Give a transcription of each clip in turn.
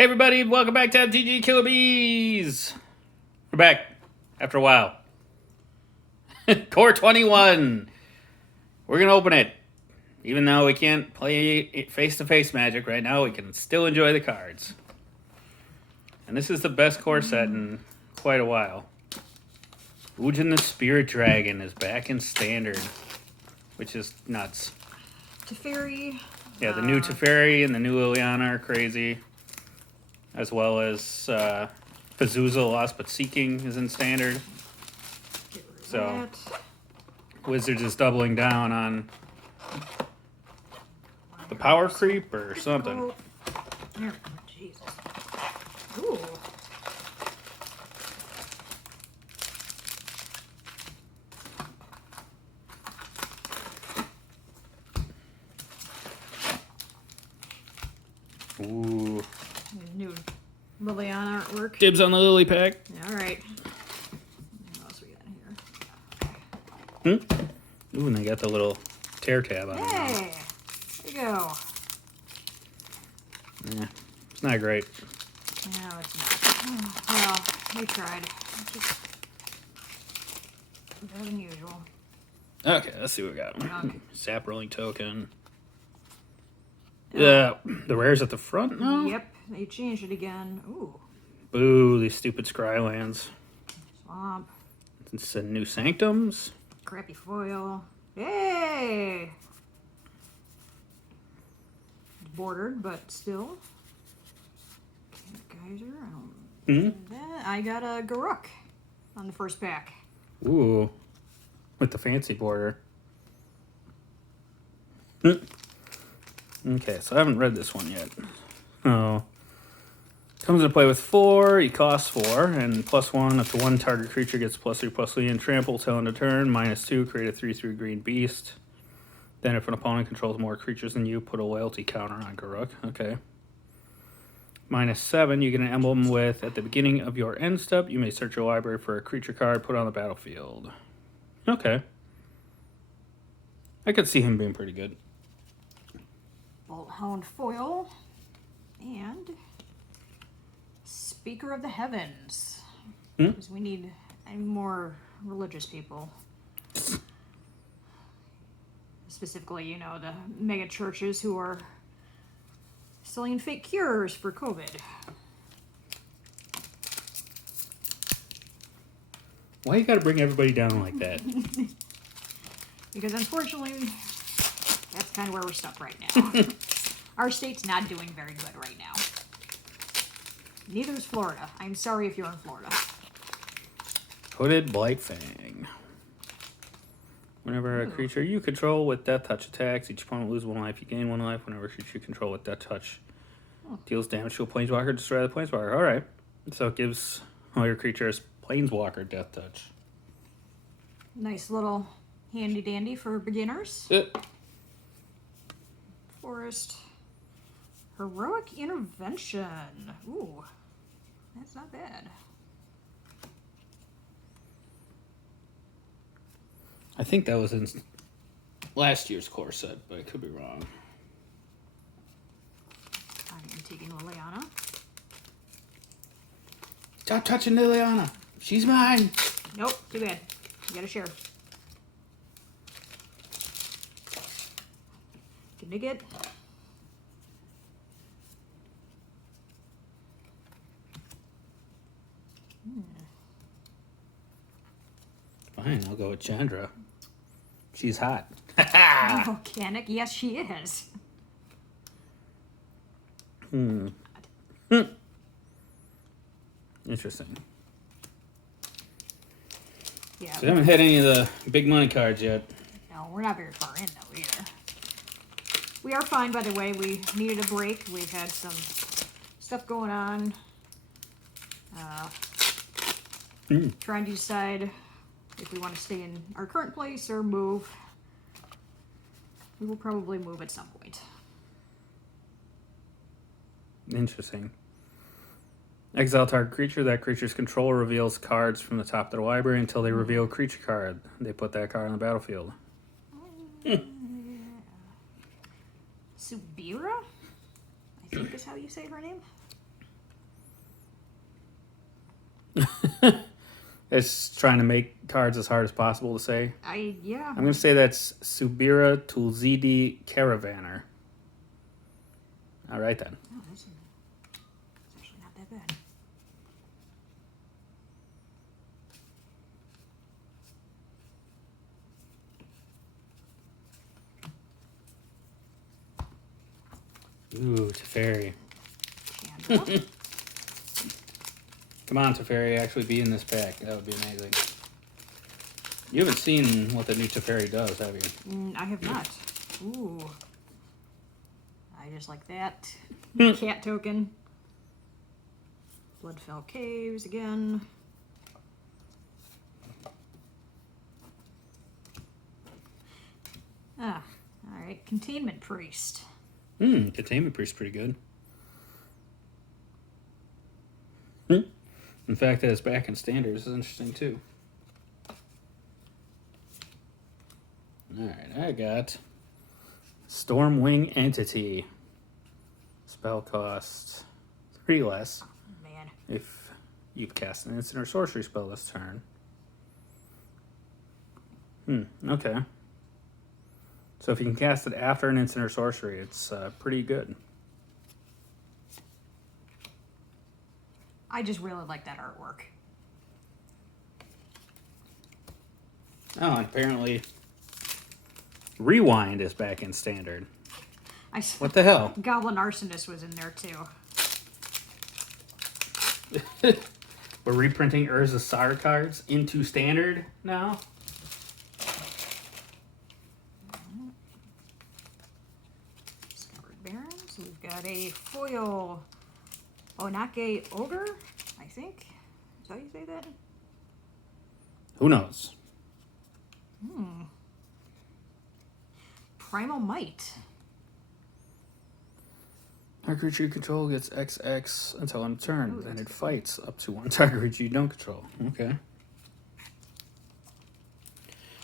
Hey everybody, welcome back to MTG Killer Bees! We're back after a while. Core 21! We're gonna open it. Even though we can't play face-to-face Magic right now, we can still enjoy the cards. And this is the best core set in quite a while. Ugin the Spirit Dragon is back in Standard, which is nuts. Teferi. Yeah, the new Teferi and the new Liliana are crazy. As well as Pazuzu Lost But Seeking is in Standard. So Wizards is doubling down on the power creep or something. Oh, Jesus. Ooh. Ooh. New Liliana artwork. Dibs on the Lily pack. All right. What else we got in here? Ooh, and they got the little tear tab on it. Hey, there you go. Yeah, it's not great. No, it's not. Oh, well, we tried. It's just better than usual. Okay, let's see what we got. Okay. Sap Rolling Token. Yeah, the rare's at the front now? Yep, they changed it again. Ooh. Boo, these stupid Scrylands. Swamp. It's a new Sanctums. Crappy foil. Yay! Bordered, but still. Geyser. I don't. I got a Garuk on the first pack. Ooh, with the fancy border. Okay, so I haven't read this one yet. Oh. Comes into play with 4, he costs 4, and +1 if the one target creature gets +3/+3 and trample till end of turn. -2, create a 3/3 green beast. Then if an opponent controls more creatures than you, put a loyalty counter on Garuk. Okay. -7, you get an emblem with, at the beginning of your end step, you may search your library for a creature card, put it on the battlefield. Okay. I could see him being pretty good. Bolthound foil. And Speaker of the Heavens. Because we need more religious people. Specifically, you know, the mega churches who are selling fake cures for COVID. Why you gotta bring everybody down like that? Because unfortunately, that's kind of where we're stuck right now. Our state's not doing very good right now. Neither is Florida. I'm sorry if you're in Florida. Hooded Blightfang. Whenever a creature you control with Death Touch attacks, each opponent loses 1 life, you gain 1 life. Whenever a creature you control with Death Touch deals damage to a Planeswalker, destroy the Planeswalker. Alright. So it gives all your creatures Planeswalker Death Touch. Nice little handy dandy for beginners. Forest. Heroic Intervention. Ooh. That's not bad. I think that was in last year's core set, but I could be wrong. I'm taking Liliana. Stop touching Liliana. She's mine. Nope, too bad. You gotta share. Can dig it? Fine, I'll go with Chandra. She's hot. Volcanic? Yes, she is. Interesting. Yeah. So I haven't had any of the big money cards yet. No, we're not very far in though either. We are fine, by the way. We needed a break. We've had some stuff going on. Trying to decide if we want to stay in our current place or move. We will probably move at some point. Interesting. Exile target creature. That creature's control reveals cards from the top of their library until they reveal a creature card. They put that card on the battlefield. Subira? I think is how you say her name. It's trying to make cards as hard as possible to say. Yeah. I'm going to say that's Subira Tulzidi Caravaner. All right, then. Oh, that's actually not that bad. Ooh, Teferi. Chandra. Come on, Teferi, actually be in this pack. That would be amazing. You haven't seen what the new Teferi does, have you? I have not. Ooh. I just like that. Cat token. Bloodfell Caves again. Alright. Containment Priest. Containment Priest pretty good. In fact, that is back in standards. This is interesting, too. Alright, I got Stormwing Entity. Spell cost 3 less. Man. If you cast an instant or sorcery spell this turn. Okay. So if you can cast it after an instant or sorcery, it's pretty good. I just really like that artwork. Oh, and apparently Rewind is back in standard. What the hell? Goblin Arsonist was in there too. We're reprinting Urza Sar cards into standard now? Discovered Barons. We've got a foil Onake Ogre, I think. Is that how you say that? Who knows? Primal Might. Target creature you control gets XX until end of turn. Then it fights up to one target creature you don't control. Okay.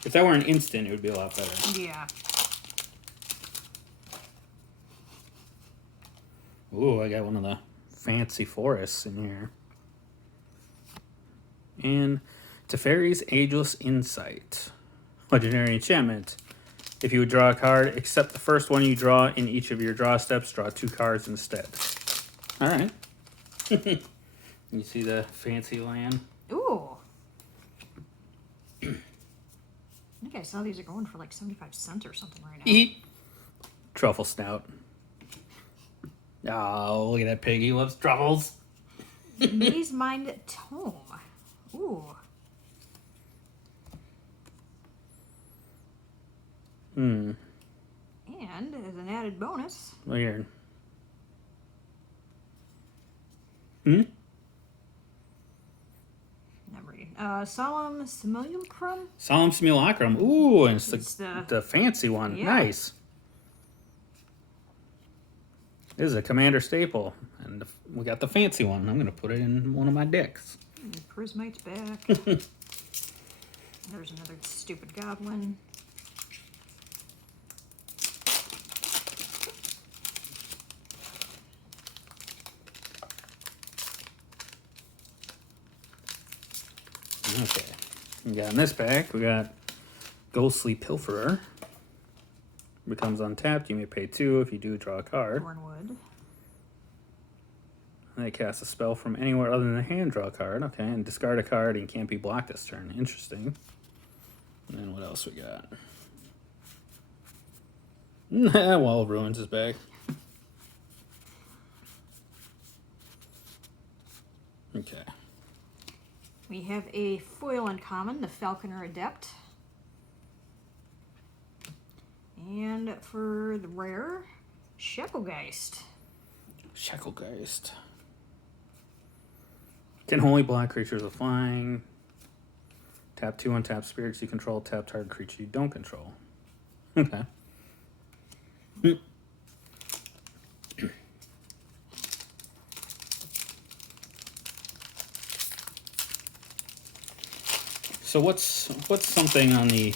If that were an instant, it would be a lot better. Yeah. Ooh, I got one of the fancy forests in here. And Teferi's Ageless Insight. Legendary enchantment. If you would draw a card, except the first one you draw in each of your draw steps, draw 2 cards instead. Alright. You see the fancy land? Ooh. I think I saw these are going for like 75 cents or something right now. Eat. Truffle Snout. Oh, look at that pig. He loves truffles. Maze Mind Tome. Ooh. And as an added bonus. Weird. I'm reading. Solemn Simulacrum. Solemn Simulacrum. Ooh, and it's It's the fancy one. Yeah. Nice. This is a commander staple. And we got the fancy one. I'm going to put it in one of my decks. Prismite's back. There's another stupid goblin. Okay. We got in this pack, we got Ghostly Pilferer. Becomes untapped. You may pay 2. If you do, draw a card. Thornwood. And they cast a spell from anywhere other than the hand, draw a card. Okay, and discard a card and can't be blocked this turn. Interesting. And then what else we got? Wall of Ruins is back. Okay. We have a foil uncommon, the Falconer Adept. And for the rare, Shacklegeist. Shacklegeist. Can only block creatures with flying. Tap 2 untap spirits you control. Tap target creature you don't control. Okay. So what's something on the...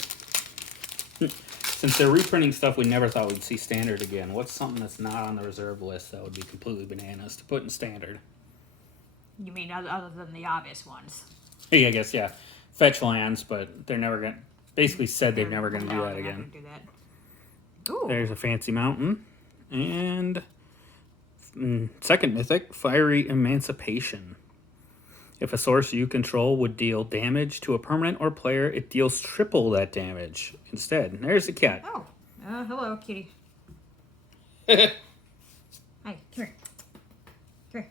Since they're reprinting stuff we never thought we'd see standard again, what's something that's not on the reserve list that would be completely bananas to put in standard? You mean other than the obvious ones? Hey, I guess, yeah. Fetch lands, but they're never going to... Basically said they're never going to do that they're not again. gonna do that. Ooh. There's a fancy mountain. And... second mythic, Fiery Emancipation. If a source you control would deal damage to a permanent or player, it deals triple that damage instead. There's the cat. Oh. Hello, kitty. Hi, come here. Come here.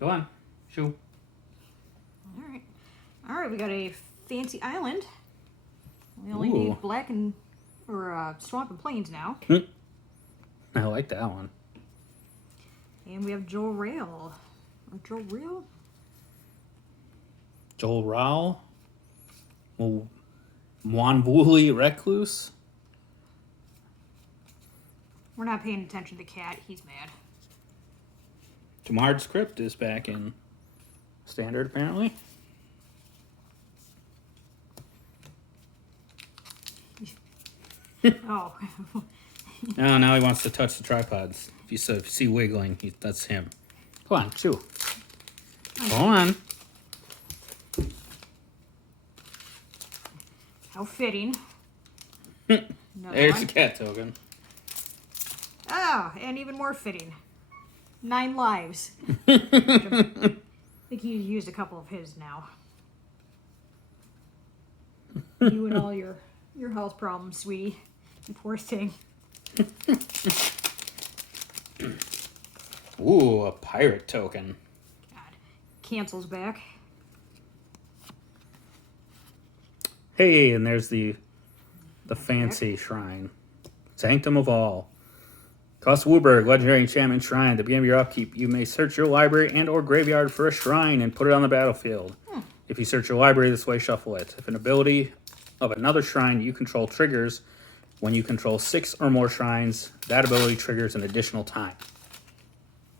Go on. Shoo. Alright. Alright, we got a fancy island. We only Ooh. need black and... or swamp and plains now. I like that one. And we have Joel Rail. Or Joel Rail? Joel Rao. Wanwooly Recluse. We're not paying attention to the cat. He's mad. Jamard's Crypt is back in standard, apparently. Oh. Oh, now he wants to touch the tripods. If you see wiggling, that's him. Come on, chew. Go on. How fitting. There's one. the cat token. Oh, and even more fitting. 9 lives. I think he used a couple of his now. You and all your health problems, sweetie. You poor thing. Ooh, a pirate token. God. Cancel's back. Hey, and there's the fancy shrine. Sanctum of All. Cost Wooburg, legendary enchantment shrine. At the beginning of your upkeep, you may search your library and or graveyard for a shrine and put it on the battlefield. If you search your library this way, shuffle it. If an ability of another shrine you control triggers, when you control 6 or more shrines, that ability triggers an additional time.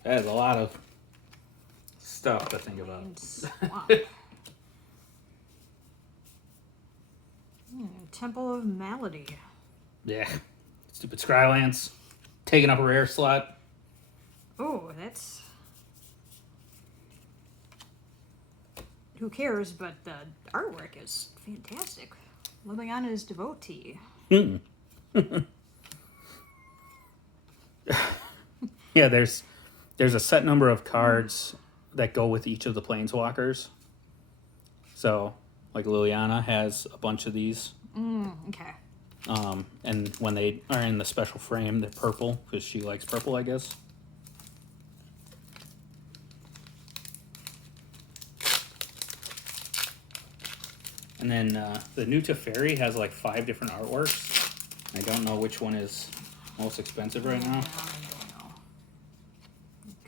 That is a lot of stuff to think about. And swamp. Temple of Malady. Yeah. Stupid Scrylance. Taking up a rare slot. Oh, that's... Who cares, but the artwork is fantastic. Living on his devotee. Yeah, there's a set number of cards that go with each of the planeswalkers. So, like Liliana has a bunch of these. Okay. And when they are in the special frame, they're purple, because she likes purple, I guess. And then the new Teferi has like 5 different artworks. I don't know which one is most expensive right now. I don't know.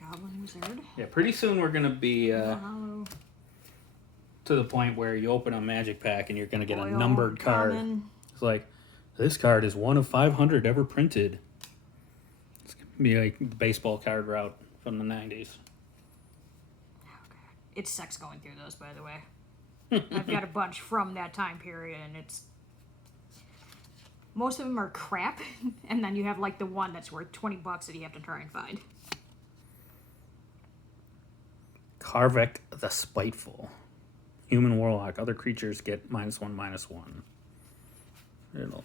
Goblin Wizard. Yeah, pretty soon we're going to be Hollow. to the point where you open a magic pack and you're going to get a Foil, numbered card. common. It's like, this card is one of 500 ever printed. It's going to be like the baseball card route from the 90s. Oh, God. It sucks going through those, by the way. I've got a bunch from that time period, and it's... Most of them are crap, and then you have, like, the one that's worth $20 that you have to try and find. Karvek the Spiteful. Human Warlock. Other creatures get -1/-1. It'll...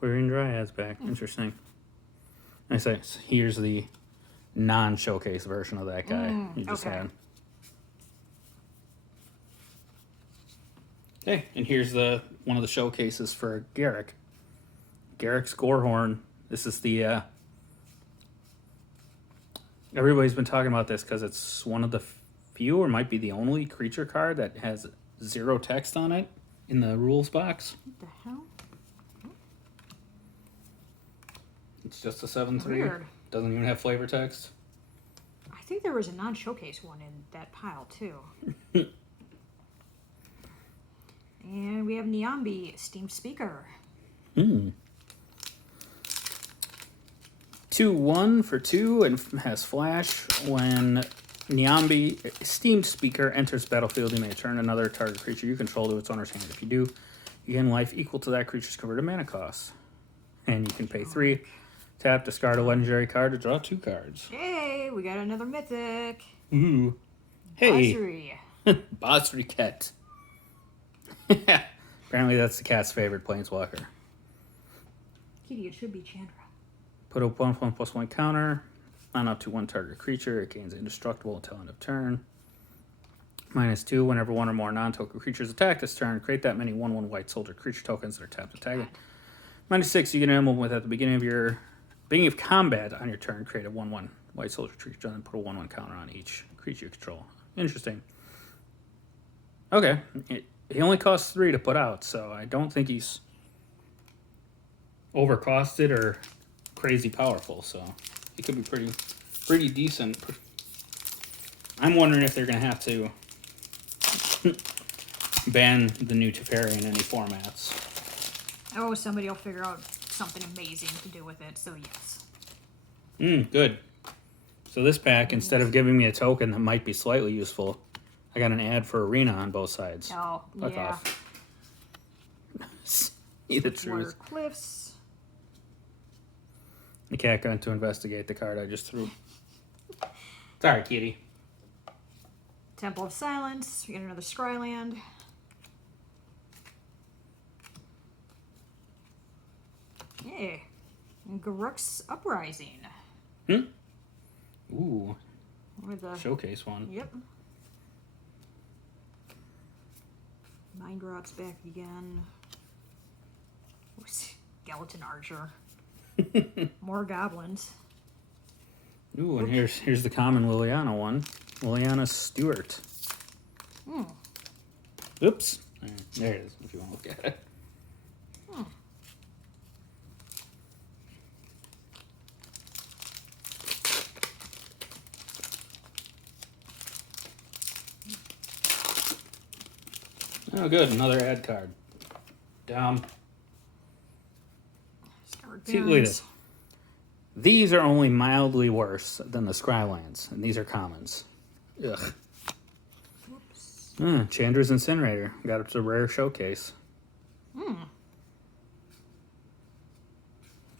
Quarian Dryad's back. Interesting. I say, here's the non-showcase version of that guy you just okay. had. Okay, and here's one of the showcases for Garrick. Garrick's Gorehorn. This is the... Everybody's been talking about this because it's one of the few, or might be the only creature card that has 0 text on it in the rules box. What the hell? It's just a 7/3. Weird. Doesn't even have flavor text. I think there was a non-showcase one in that pile, too. And we have Niambi, Steam Speaker. 2/1 for 2 and has flash. When Niambi Steam Speaker enters battlefield, you may turn another target creature you control to its owner's hand. If you do, you gain life equal to that creature's converted mana cost. And you can pay 3, tap, discard a legendary card to draw 2 cards. Hey! Hey, we got another mythic. Ooh. Hey. Basri. Basri cat. Apparently that's the cat's favorite planeswalker. Kitty, it should be Chandra. Put a 1/1/1 counter on up to one target creature. It gains indestructible until end of turn. -2, whenever one or more non-token creatures attack this turn, create that many 1/1 white soldier creature tokens that are tapped to tag it. -6, you get an emblem with at the beginning of combat on your turn, create a 1/1 white soldier creature and put a 1/1 counter on each creature you control. Interesting. Okay. He only costs 3 to put out, so I don't think he's overcosted or crazy powerful, so he could be pretty decent. I'm wondering if they're going to have to ban the new Teferi in any formats. Oh, somebody will figure out something amazing to do with it, so yes. Good. So this pack, instead of giving me a token that might be slightly useful, I got an ad for Arena on both sides. Oh, Fuck yeah. off. See the truth. Water Cliffs. The cat got to investigate the card I just threw. Sorry, kitty. Temple of Silence. We get another Scryland. Yeah. Garruk's Uprising. Ooh. With the Showcase one. Yep. Mind Rot's back again. Ooh, Skeleton Archer. More goblins. Ooh, and here's the common Liliana one. Liliana Stewart. Oops. There it is, if you want to look at it. Oh, good. Another ad card. Dumb. See, look at this. These are only mildly worse than the Scrylands, and these are commons. Ugh. Whoops. Chandra's Incinerator. Got it to a rare showcase.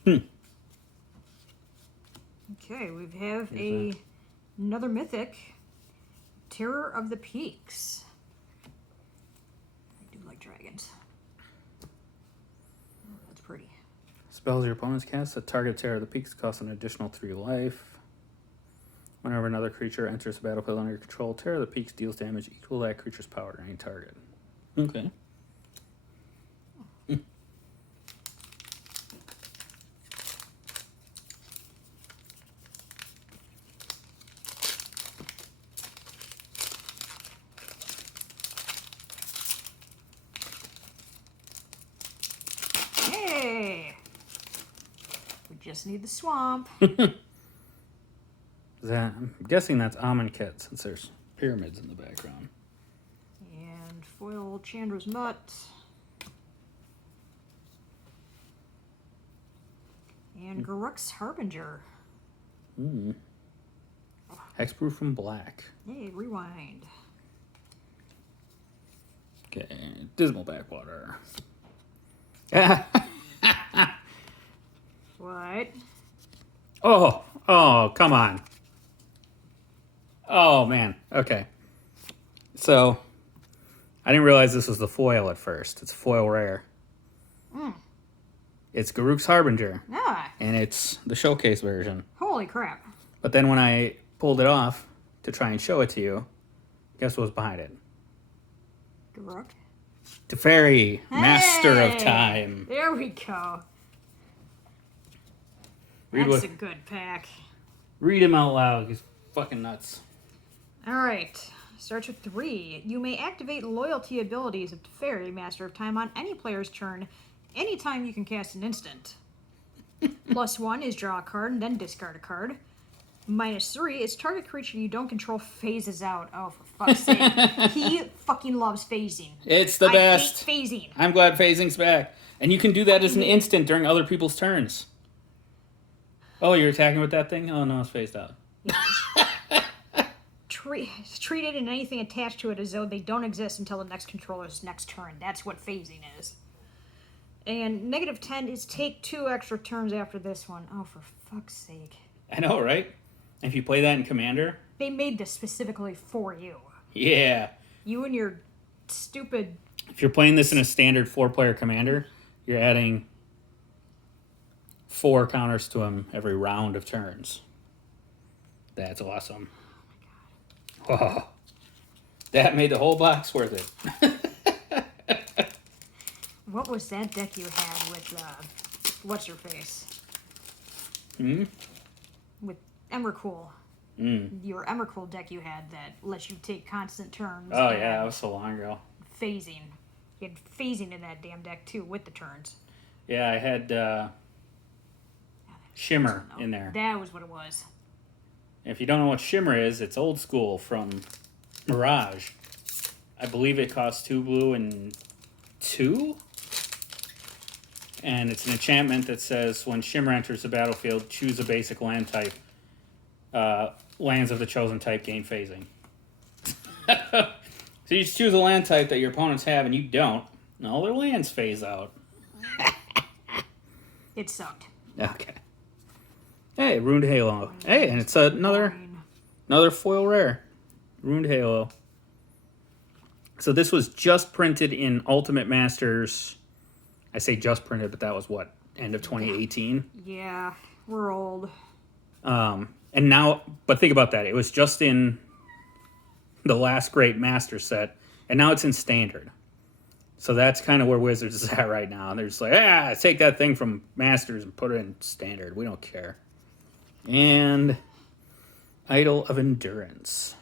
Okay, we have another mythic. Terror of the Peaks. I do like dragons. Oh, that's pretty. Spells your opponent's cast that target Terror of the Peaks cost an additional 3 life. Whenever another creature enters the battlefield under your control, Terror of the Peaks deals damage equal to that creature's power to any target. Okay. Hey! We just need the swamp. I'm guessing that's Amonkhet since there's pyramids in the background. And foil Chandra's Mutt. And Garruk's Harbinger. Hexproof from Black. Hey, rewind. Okay, Dismal Backwater. What? Oh, come on. Oh, man. Okay. So, I didn't realize this was the foil at first. It's foil rare. It's Garruk's Harbinger, Ah, and it's the showcase version. holy crap. But then when I pulled it off to try and show it to you, guess what was behind it? Garruk. Teferi, Master of Hey! Time. There we go. Read That's what- a good pack. Read him out loud. He's fucking nuts. Alright. Starts with 3. You may activate loyalty abilities of Teferi, Master of Time, on any player's turn anytime you can cast an instant. +1 is draw a card and then discard a card. -3 is target creature you don't control phases out. Oh, for fuck's sake. He fucking loves phasing. It's the best. I hate phasing. I'm glad phasing's back. And you can do that as an instant during other people's turns. Oh, you're attacking with that thing? Oh, no, it's phased out. Treat it and anything attached to it as though they don't exist until the next controller's next turn. That's what phasing is. And -10 is take 2 extra turns after this one. Oh, for fuck's sake. I know, right? If you play that in Commander, They made this specifically for you. yeah. You and your stupid... If you're playing this in a standard 4-player Commander, you're adding 4 counters to him every round of turns. That's awesome. Oh my god. Oh, that made the whole box worth it. What was that deck you had with, what's-her-face? Hmm? With Emrakul. Your Emrakul deck you had that lets you take constant turns. Oh, yeah, that was so long ago. Phasing. You had phasing in that damn deck, too, with the turns. Yeah, I had Shimmer in there. That was what it was. If you don't know what Shimmer is, it's old school from Mirage. I believe it costs 2 blue and 2? And it's an enchantment that says when Shimmer enters the battlefield, choose a basic land type. Lands of the chosen type gain phasing. So you just choose a land type that your opponents have and you don't. And all their lands phase out. It sucked. Okay. Hey, Ruined Halo. Hey, and it's another foil rare. Ruined Halo. So this was just printed in Ultimate Masters. I say just printed, but that was what? End of 2018? Yeah, we're old. And now, but think about that. It was just in the last great Master set, and now it's in Standard. So that's kind of where Wizards is at right now. They're just like, take that thing from Masters and put it in Standard. We don't care. And Idol of Endurance.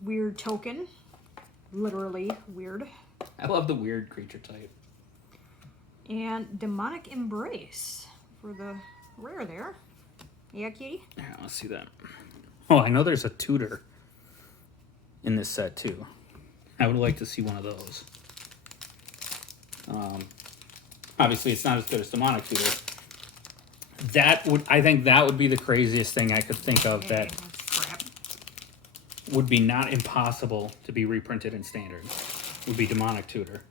Weird token. Literally weird. I love the weird creature type. And Demonic Embrace for the rare there. Yeah, kitty? Yeah, let's see that. Oh, I know there's a tutor in this set too. I would like to see one of those. Obviously, it's not as good as Demonic Tutor. I think that would be the craziest thing I could think of that That's crap. would be not impossible to be reprinted in Standard. Would be Demonic Tutor.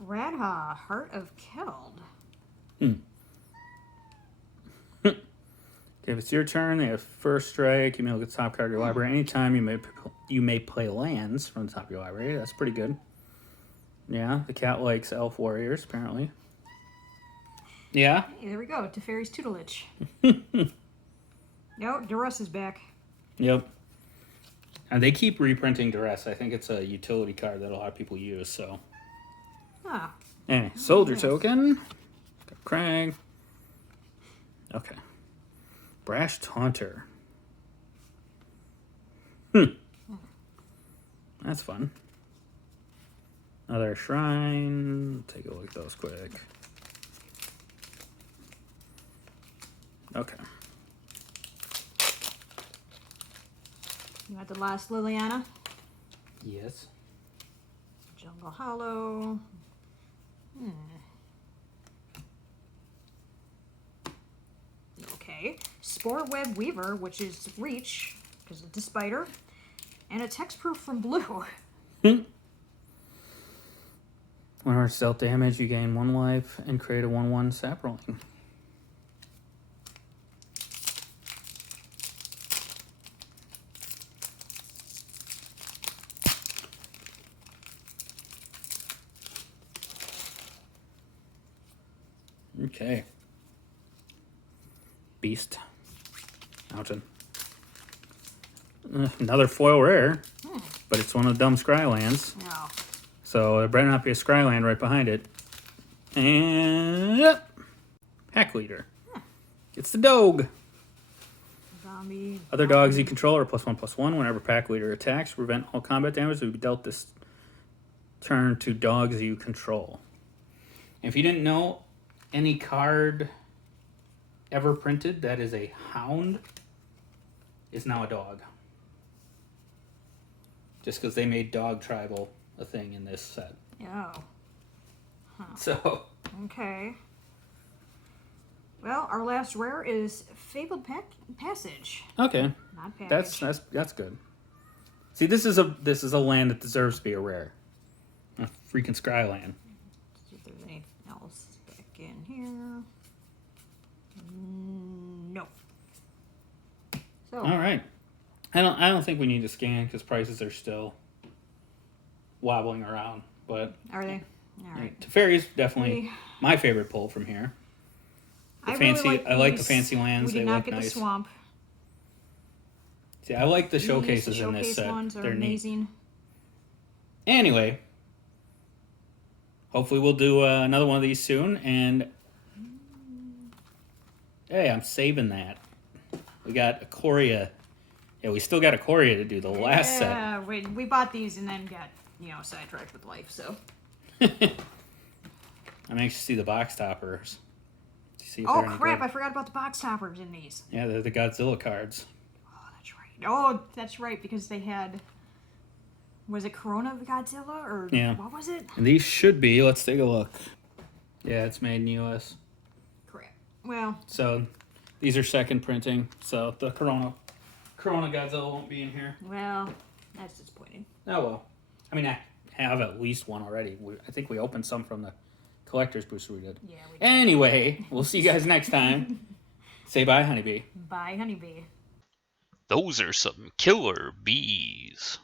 Radha, Heart of Keld. Okay, if it's your turn, they have first strike. You may look at the top card of your library. Anytime you may play lands from the top of your library. That's pretty good. Yeah, the cat likes elf warriors, apparently. Yeah? Hey, there we go. Teferi's tutelage. No, Duress is back. Yep. And they keep reprinting Duress. I think it's a utility card that a lot of people use, so. Ah. Anyway, soldier token. Got Krang. Okay. Brash Taunter. That's fun. Another shrine. Take a look at those quick. Okay. You got the last Liliana. Yes. Jungle Hollow. Okay. Spore Web Weaver, which is Reach, because it's a spider. And a Textproof from Blue. When our stealth damage, you gain 1 life and create a 1/1 sapling. Okay. Beast. Mountain. Another foil rare, but it's one of the dumb scry lands. No. So there better not be a scry land right behind it. And Pack Leader. It's the dog. Zombie. Other dogs you control are +1/+1. Whenever Pack Leader attacks, prevent all combat damage to be dealt this turn to dogs you control. If you didn't know, any card ever printed that is a hound is now a dog. Just because they made dog tribal a thing in this set. Oh. So. Okay. Well, our last rare is Fabled Passage. Okay. Not Package. That's good. See, this is a land that deserves to be a rare. A freaking scry land. in here. No. So. All right. I don't think we need to scan because prices are still wobbling around. But are they? All right. Teferi's definitely my favorite pull from here. I like the fancy lands. We did not get nice. the swamp. See, I like the showcases in this set. Ones are They're amazing. Neat. Anyway, hopefully we'll do another one of these soon. And hey, I'm saving that. We got Ikoria. Yeah, we still got Ikoria to do the last set. Yeah, we bought these and then got sidetracked with life. So I'm anxious to see the box toppers. See if oh they're any crap! good. I forgot about the box toppers in these. Yeah, they're the Godzilla cards. Oh, that's right. Oh, that's right because they had. Was it Corona of Godzilla or what was it? And these should be. Let's take a look. Yeah, it's made in the U.S. Crap. Well. So these are second printing. So the Corona Godzilla won't be in here. Well, that's disappointing. Oh well. I mean, I have at least one already. I think we opened some from the collector's booster we did. Yeah, we did. Anyway, we'll see you guys next time. Say bye, honeybee. Bye, honeybee. Those are some killer bees.